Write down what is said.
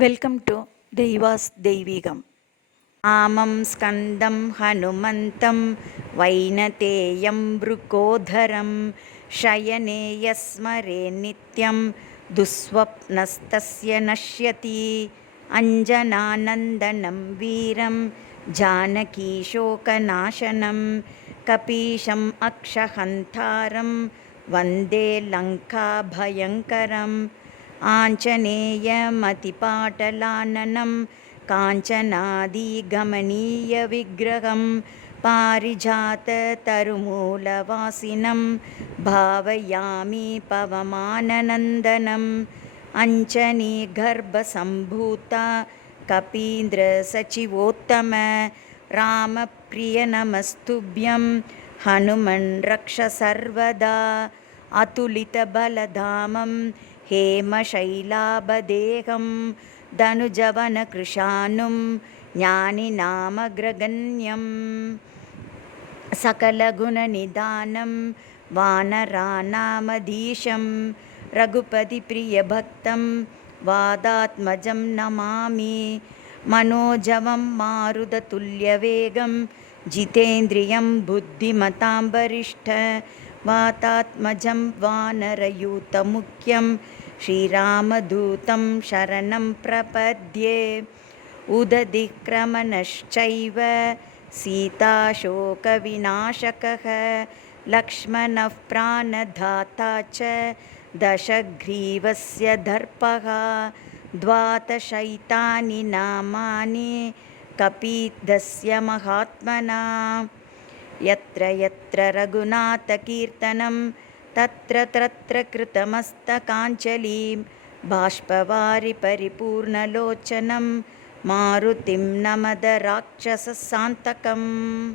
Welcome to దైవాస్ దైవీగం. ఆమం స్కందం హనుమంతం వైనతేయం వృకోధరం శయనే యస్మరే నిత్యం దుస్వప్నస్తస్య నశ్యతి. అంజనానందనం వీరం జానకీశోకనాశనం కపీశం అక్షహంతారం వందే లంకాభయంకరం. ఆంజనేయమతిపాటలాననం కాంచనాదిగమనీయవిగ్రహం పారిజాతతరుమూలవాసినం భావయామి పవమాననందనం. అంజనీగర్భసంభూత కపీంద్రసచివోత్తమ రామప్రియ నమస్తుభ్యం హనుమన్ రక్ష సర్వదా. అతులితబలధామం हेमशैलाभदेहं धनुजवनकृशानुं ज्ञानिनामग्रगण्यं सकलगुणनिधानं वानराणामधीशं रघुपतिप्रियभक्तं वादात्मजं नमामि. मनोजवं मारुततुल्यवेगं जितेन्द्रियं बुद्धिमतां वरिष्ठ वातात्मजं वानरयूतमुख्यं श्रीरामदूतं शरणं प्रपद्ये. उदधिक्रमणश्चैव सीताशोकविनाशकः लक्ष्मणः प्राणदाता च दशग्रीवस्य दर्पः. द्वादशैतानि नामानि कपीधस्य महात्मना. यत्र यत्र रघुनाथकीर्तनं तत्र तत्र कृतमस्तकाञ्जलिं बाष्पवारि परिपूर्णलोचनं मारुतिं नमद राक्षससान्तकम्.